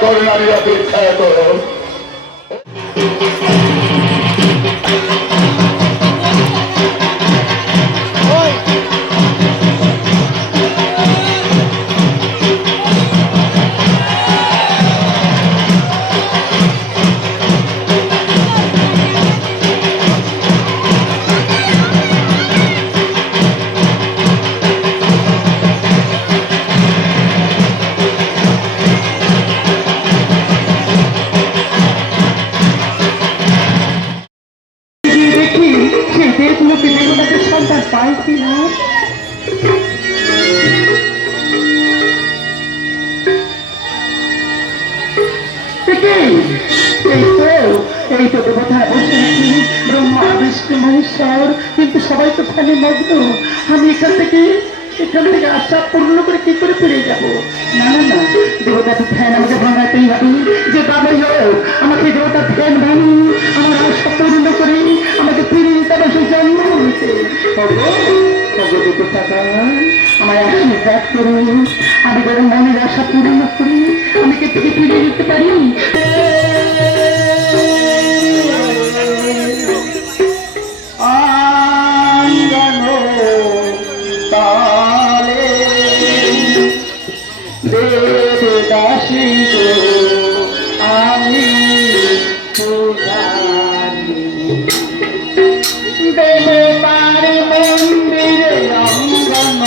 করুণার বিখ্যাত ফেলে মগ্ন আমি এখান থেকে এখান করে কি করে ফিরে যাব না না না দেবতা তো ফ্যান আমাকে ভাঙাতেই হবে যে হোক আমাকে দেবতা ফ্যান ভাঙি আমার আশা পূর্ণ করে আমাকে আমার আশীর্বাদ করুন। আমি যেন মনের আশা পূরণ করি। আমি কে থেকে ফিরে যেতে পারি? দেবতার মন্দিরে অঙ্গন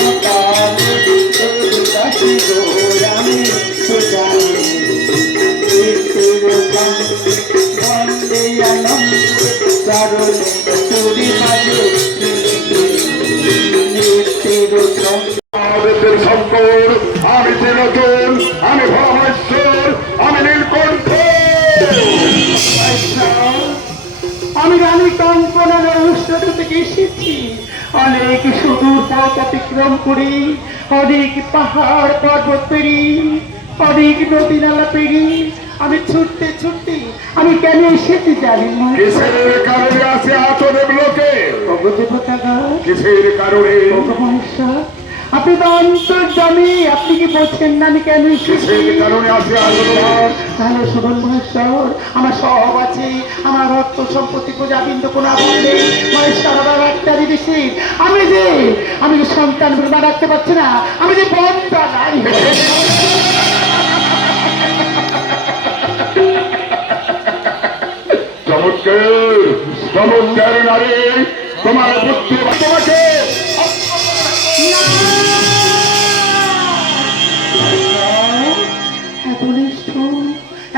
আমি রানী কঙ্কনা রহস্যটা থেকে এসেছি। অনেক সুদূর পথ অতিক্রম করি অনেক পাহাড় পর্বত পেরি অনেক নদী নালা পেরি আমি ছুটতে ছুটতে আমি কেন এসেছি জানি না। কিসের কারণে আছে আচরের লোকে? ভগবতী কিসের কারণে? মহেশ্বর আপনি তো অন্তর্জামী। আপনি কি বলছেন না আমি কেন তাহলে শুনুন মহেশ্বর আমার সব আছে। আমার রক্ত সম্পত্তি পূজা বিন্দু কোনো আগুন নেই। মহেশ্বর আমার একটা বিদেশি আমি যে আমি যে সন্তান বিমা রাখতে পারছি না আমি যে বন্ধা নাই। চমৎকার চমৎকার নারী তোমার বুদ্ধি তোমাকে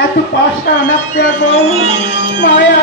এত নিষ্ঠুর এত পাশা মায়া